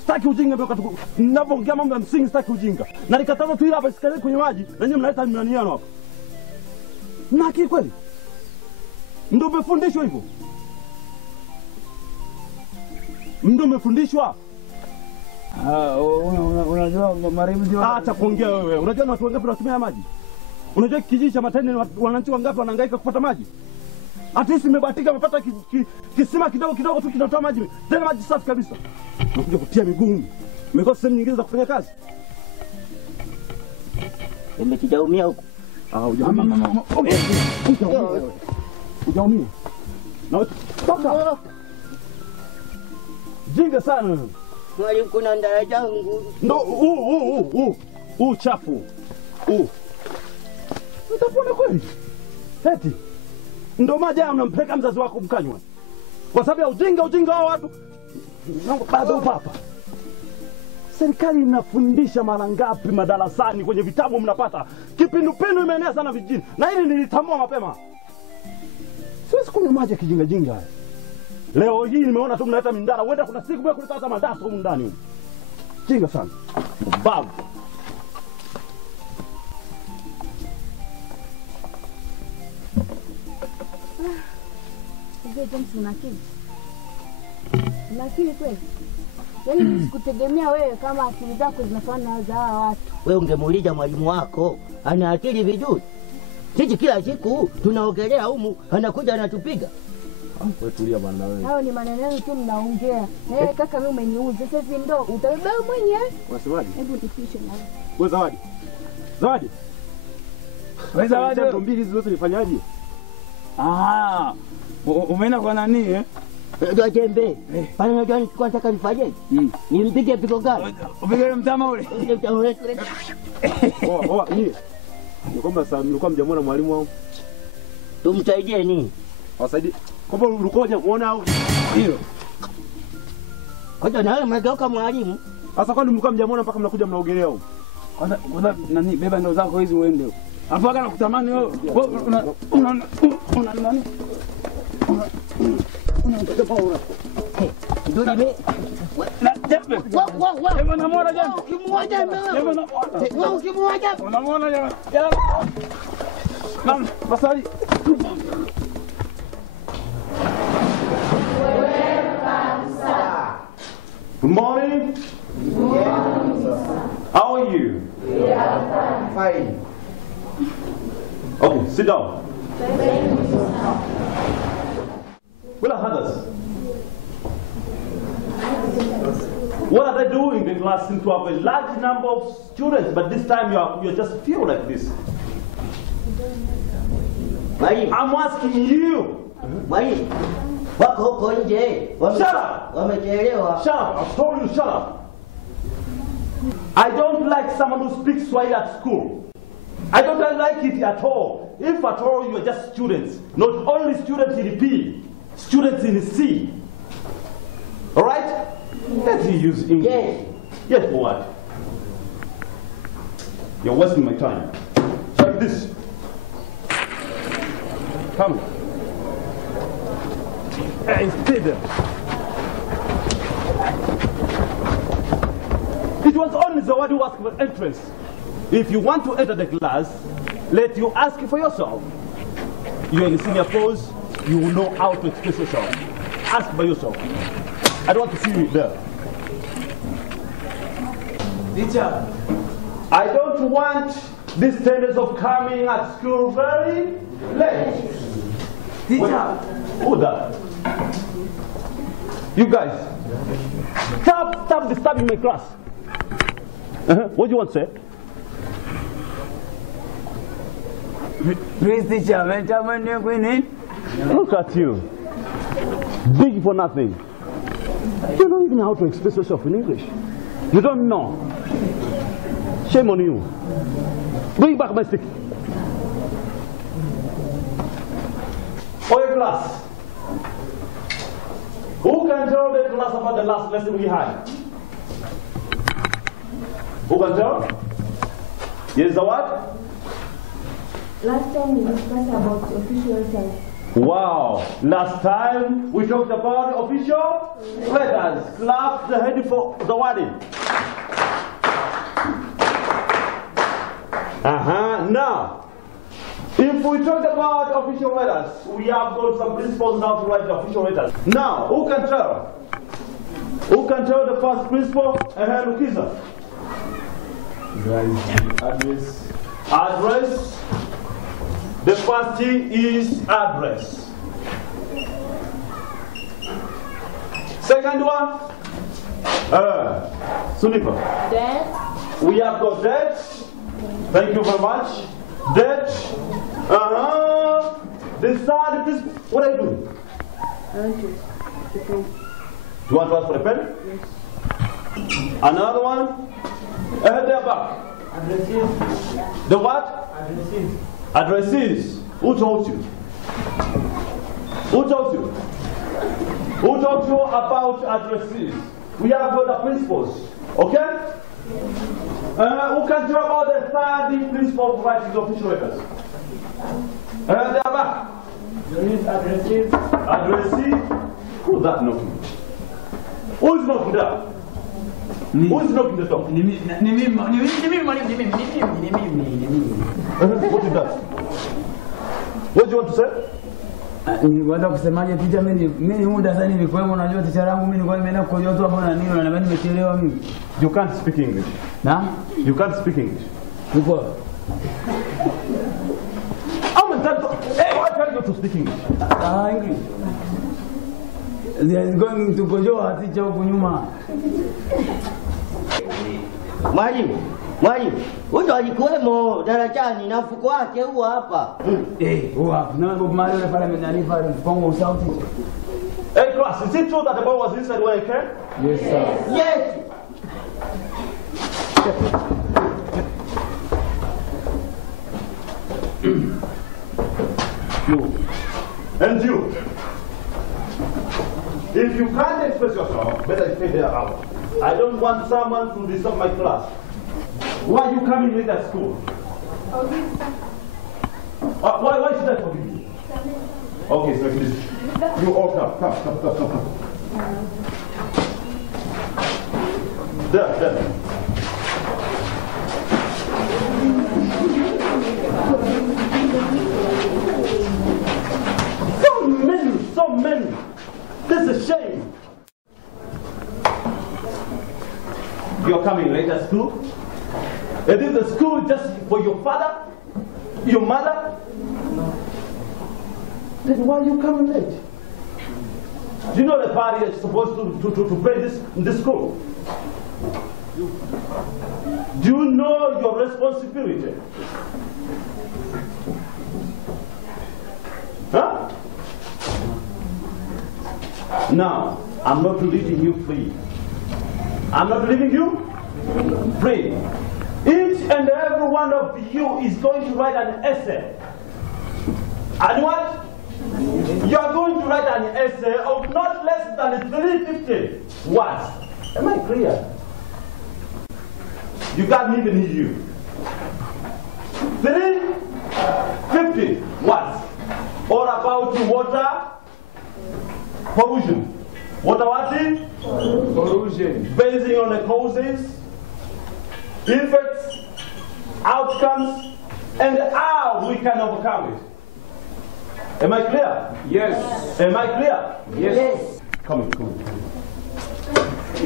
Sitaki ujinga mpaka ninapoongea mambo ya msingi sitaki ujinga. Na nikataza tu hapa sikali kwenye maji na nyinyi mnaleta mnaniano hapa. Na akili kweli? Ndio umefundishwa hivyo? Ndio umefundishwa? Unajua marimu ndio acha kuongea wewe. Unajua watu wangapi wanatumia maji? Unajua kijiji cha Matende wananchi wangapi wanahangaika kupata maji? Hata sisi tumebahatika tumepata kisima kidogo tu kinatoa maji. Tena maji safi kabisa. Unakuja kutia miguu. Umekosa sehemu nyingine za kufanya kazi? Nimekijaumia huko. Hujaumia. Hujaumia. Na toka. Jinga sana. Mwalimu kuna ndara jangu. Ndo chafu. Utapona kweli? Eti. Ndo maji mnampeleka mzazi wako mkanywa. Kwa sababu ya ujinga wa watu. Bado papa. serikali inafundisha mara ngapi madarasani, kwenye vitabu mnapata. Kipindupindu imeenea sana vijijini. Na hili nilitambua mapema. Siwezi kunywa maji kijinga jinga. Leo hii nimeona tu mnaleta mindara. Wenda kuna siku bwana kuleta madaso huko ndani huko. Jinga sana. Babu. Hiyo James unakili. Unakili kweli? Yaani sikutegemea wewe kama akili zako zinafanana na za watu. Wewe ungemuuliza mwalimu wako, ana akili vizuri. Sisi kila siku tunaogelea humu, anakuja anatupiga. Wewe tulia bwana wewe. Hao ni maneno yenu tu mnaongea. Na wewe kaka mimi umeniuza. Sasa hivi ndo utabeba mwenyewe. Wasemaje? Hebu nipishe na wewe. Wewe Zawadi. Zawadi. Wewe Zawadi. Ndo mbili zote nifanyaje? Umeenda kwa nani eh? Ndio jembe. Pale unajua nilikuwa nataka nifanyaje? Nimpige pigo gani? Upige mtama ule. Ni. Ni kwamba sasa mlikuwa mjamwona mwalimu wao. Tumsaidie nini? Wasaidie. Kwamba ulikuwa kuona au hiyo. Kwanza na wewe umegeuka mwalimu. Sasa kwani mlikuwa mjamwona mpaka mnakuja mnaogelea huko? Kwanza nani beba ndo zako hizi uende huko. Hapo kana kutamani wewe. Una nani? Unataka paura. Ndio nibe. Na jepe. Wewe unamwona jana? Ukimwaja wewe. Wewe ukimwaja. Unamwona jana? Mam, basali. Good morning. Good morning, sir. How are you? We are fine. Okay, sit down. Well, others. What are they doing? The class seems to have a large number of students, but this time you're just few like this. I'm asking you. Wako huko nje. Shut up. Wamechelewa. Shut up. I've told you shut up. I don't like someone who speaks Swahili at school. I don't like it at all. If at all you are just students, not only students in P, students in C. All right? Let's use English. Yes. Yes, for what? You're wasting my time. Like this. Come. Hey, stay there. It was only the one who asked for entrance. If you want to enter the class, let you ask for yourself. You're in senior pose, you will know how to express yourself. Ask by yourself. I don't want to see you there. Teacher. I don't want this tendency of coming at school very late. Teacher. Who that? You guys. Stop disturbing my class. What do you want to say? Please, teacher, look at you. Big for nothing. You don't even know how to express yourself in English. You don't know. Shame on you. Bring back my stick. For your class. Who can tell the class about the last lesson we had? Who can tell? Yes, the what? Last time we discussed about official letters. Wow. Last time we talked about official letters. Clap the head for the wedding. Now, if we talked about official letters, we have got some principles now to write the official letters. Now, who can tell? Who can tell the first principle? Lukiza. Address. Address. The first thing is address. Second one, Sunipa. Debt. We have got debt. Thank you very much. Debt. The third is, what are you doing? I want to pen. You want to ask for a pen? Yes. Another one? There back. Addresses. The what? Addresses. Addresses. Who told you? Who told you? Who told you about addresses? We have got the principles. Okay? Who can tell about the third principle of writing official letters? They are back. You need addressee. Addressee. Who's that knocking? Who is knocking there? Who is knocking the door? What is that? What do you want to say? Ningeweza kusemaje picha mimi muda sasa hivi kwa hiyo unajua ticha langu mimi nilikuwa nimeenda kukojoa tu hapo na nini na mimi nimechelewa mimi. You can't speak English. Na? You can't speak English. Uko. Hey, why can't you to speak English? English. They are going to kojoa ticha huko nyuma. Mwalimu, huyo alikuwemo darajani na mfuko wake huo hapa. Huo hapa. Na Bob Marley yule pale amenani pale mpongo sauti. Hey class, is it true that the boy was inside when he came? Yes sir. Yes. You. And you. If you can't express yourself, better stay there out. I don't want someone to disturb my class. Why are you coming late at school? Why should I forgive you? Okay, so please. You all come. There. So many. This is a shame. You're coming late at school? Is this the school just for your father? Your mother? Then why are you coming late? Do you know the party is supposed to pay this in this school? Do you know your responsibility? Huh? Now, I'm not leaving you free. I'm not leaving you free. Each and every one of you is going to write an essay. And what? You are going to write an essay of not less than 350 words. Am I clear? You can't even hear you. 350 words. All about water pollution. Water what? Pollution. Basing on the causes, effects, outcomes, and how we can overcome it. Am I clear? Yes. Am I clear? Yes. Come on.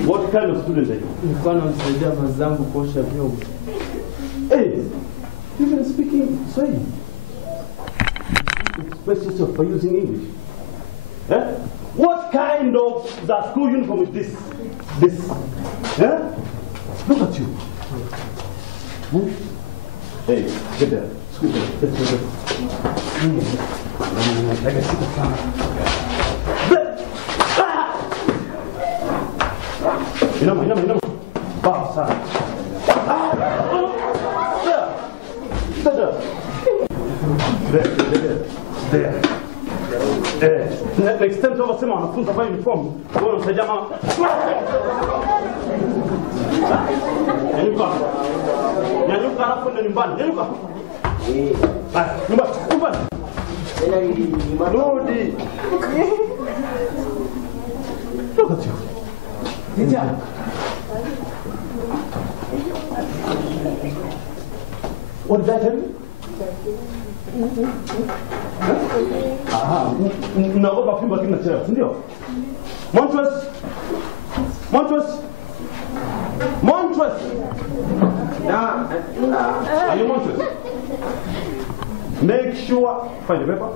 What kind of student are you? Nilikuwa namsaidia mazangu kuosha vyombo. Hey, you can speak English. Say. Express yourself by using English. Eh? What kind of the school uniform is this? Eh? Look at you. Hmm? Hey, get there. Scoot there. Get there. I can see the camera. Inama. Bow side. There. Next time tunasema wanafunzi ambao uniform, wewe unasaidia mama. Nyanyuka hapo ndio nyumbani. Nyanyuka. Nyumbani. Rudi. Look at you. What did I tell you? Naogopa fimbo kina cheo, si ndio? Montress. Are you Montress? Make sure, find the paper.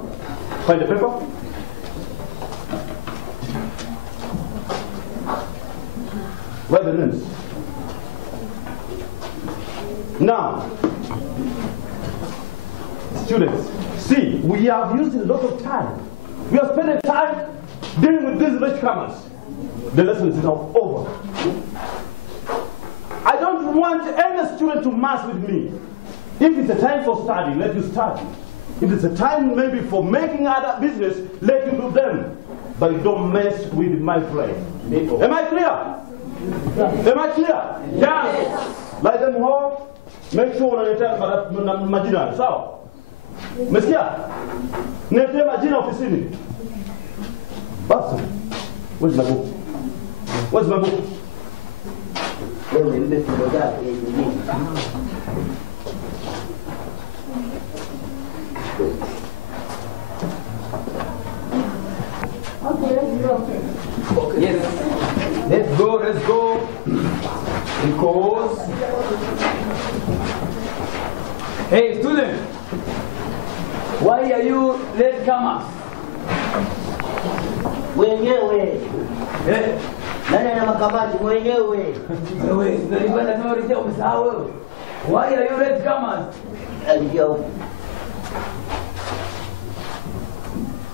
Write the names. Now, students, see, we have used a lot of time. We have spent time dealing with these latecomers. The lesson is now over. I don't want any student to mess with me. If it's a time for study, let you study. If it's a time maybe for making other business, let you do them. But don't mess with my brain. Am I clear? Am I clear? Yeah. Light them home. Make sure unaletea majina, sawa? Umesikia? Niletee majina ofisini. Basi. Where's my book? Where's my book? Wewe nimefikia Okay, let's go. Okay. Yes. Let's go. Because hey student, why are you late comers? Wenyewe. Nani ana makabati mwenyewe? Wewe, ndio nasema ulitia umsahau wewe. Why are you late comers? Ndio.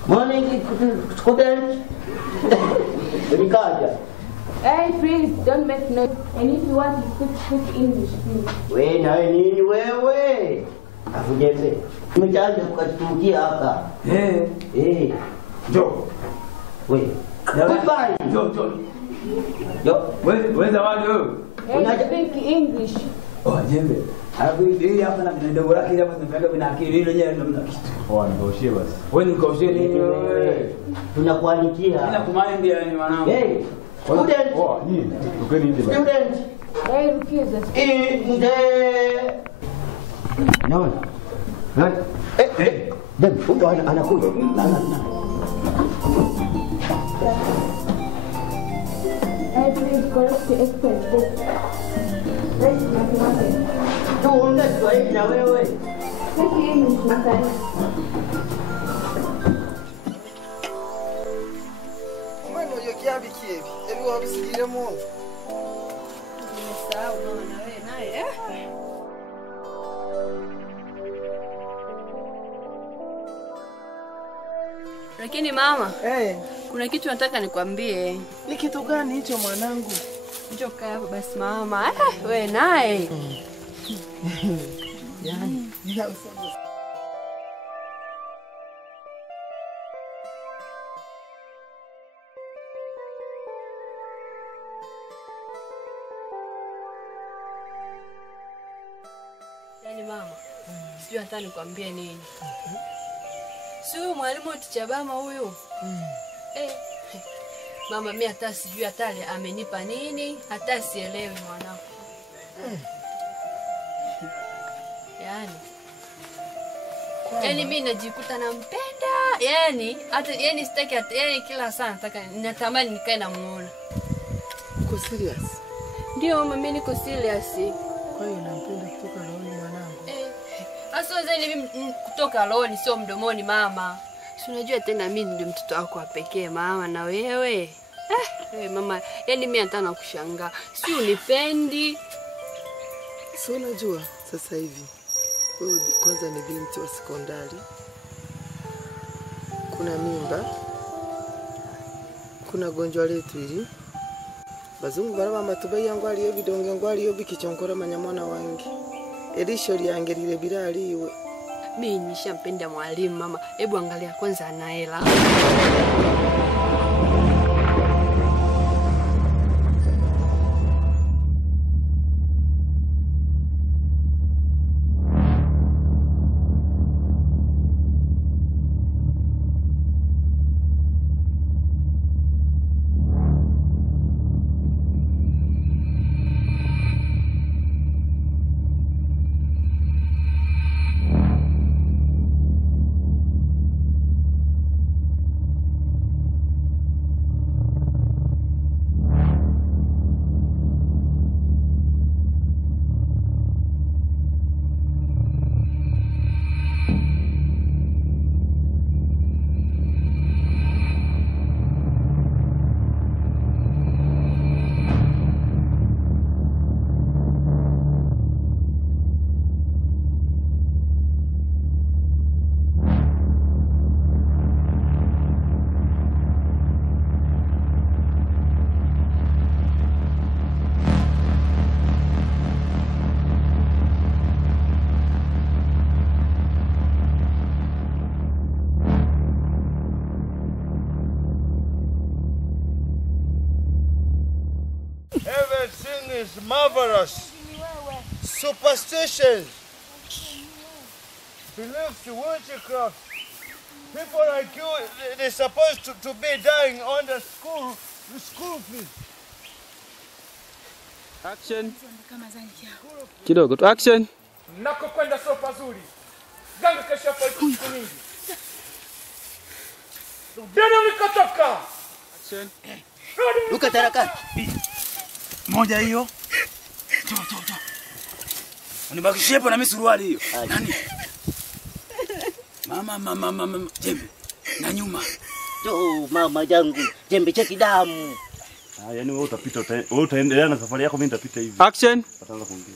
Morning student. Nikaja. Hey, please don't make noise. And if you want to speak English, please. Wewe na nini wewe? Afujeze. Umeanza kukatukia hapa. Njoo. Wewe. Goodbye. Njoo. Yo. Wewe zawadi wewe. Hey, speak English. Oh, jembe. Alafu hii hapa na kidogo lake hapa tunafanya bila akili ile yenyewe ndio mna kitu. Nikaushie basi. Wewe nikaushie nini wewe? Tunakuandikia. Mimi nakumind yani mwanangu. Hey. Student. Oh, nini? Tukeni nje basi. Student. Hey, Rukiza. Nde. Naona. Dem, huyo anakuja. Hey, please correct the expense book. Let's mathematics. Tuone Swahili na wewe. Speak English, Matani. Umwana uyo kiabi kibi. Ebi wabisigiremo. Nimesahau mama na wewe naye Lakini mama, kuna kitu nataka nikwambie. Ni kitu gani hicho mwanangu? Njoo kaa hapa basi mama. Wewe naye. Yaani, Yaani mama, sijui hata nikwambie nini. Si huyu mwalimu Tichabama huyu. Mama mimi hata sijui hata amenipa nini, hata sielewi mwanangu. Yaani mimi najikuta nampenda. Yaani sitaki yaani kila saa nataka natamani nikae namuona. uko serious? Ndio mama mimi niko serious. Kwa hiyo nampenda kutoka rohoni mwanangu. Asa zeni mimi kutoka rohoni sio mdomoni mama. Si unajua tena mimi ndio mtoto wako wa pekee mama na wewe. Mama, yaani mimi hata nakushangaa. Si unipendi? Si unajua sasa hivi wewe kwanza ni binti wa sekondari. Kuna mimba. Kuna gonjwa letu hili. Bazungu baraba matubai yangu aliyo bidonge ngo aliyo bikichonkora manyamwana wangi. Elisho liangelile bilali iwe. Mimi nishampenda mwalimu mama. Hebu angalia kwanza ana hela. is marvelous. Superstitions. Beliefs to witchcraft. People like you, they're supposed to be dying on the school fees. Action. Kidogo tu action. Nako kwenda sio pazuri. Ganga kesho hapo siku nyingi. Ndio ulikotoka. Action. Luka taraka. Moja hiyo. Toa. Unibakishie hapo na mimi suruali hiyo. Nani? Mama, jembe. Na nyuma. Jo, mama jangu, jembe cheki damu. Yaani wewe utapita wewe utaendelea na safari yako, mimi nitapita hivi. Action. Pataanza kuongea.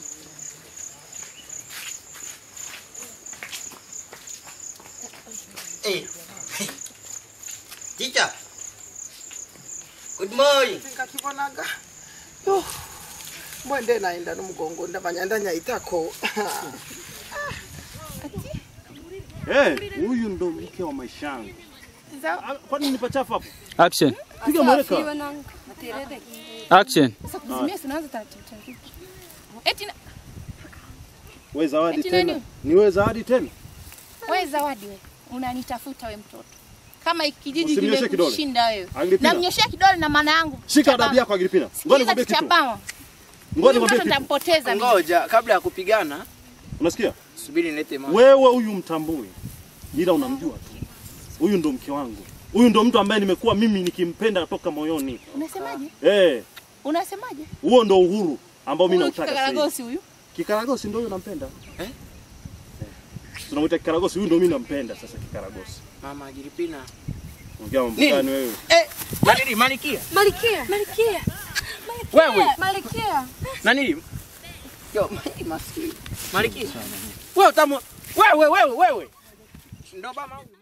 Teacher. Good morning. Nikakibonaga. Mwende naenda n'umugongo ndabanyandanya itako. Huyu ndo mke wa maisha yangu. Kwani nipa chafu hapo? Action. Piga mweleka. Action. Sasa kuzimia sinaanza taratibu. Eti Wewe Zawadi tena. Ni wewe Zawadi tena? wewe Zawadi wewe. Unanitafuta wewe mtoto. Kama ikijiji kimekushinda wewe. Namnyoshia kidole na maana yangu. Shika adabu yako Agripina. Ngoja nikwambie kitu. Ngoja nikwambie kitu. Nitampoteza mimi. Ngoja kabla ya kupigana. Unasikia? Subiri nilete mama. Wewe huyu mtambui. Ila unamjua tu. Huyu ndo mke wangu. Huyu ndo mtu ambaye nimekuwa mimi nikimpenda toka moyoni. Unasemaje? Unasemaje? Huo ndo uhuru ambao mimi nautaka sasa. Kikaragosi huyu? Kikaragosi ndio huyo nampenda. Tunamuita Kikaragosi, huyu ndo mimi nampenda sasa Kikaragosi. Mama Agripina. Ongea mambo gani wewe? Nani Malikia? Malikia. Wewe. Malikia. Nani? Yo, maskini. Malikia. Wewe utamu. Wewe. Ndo baba.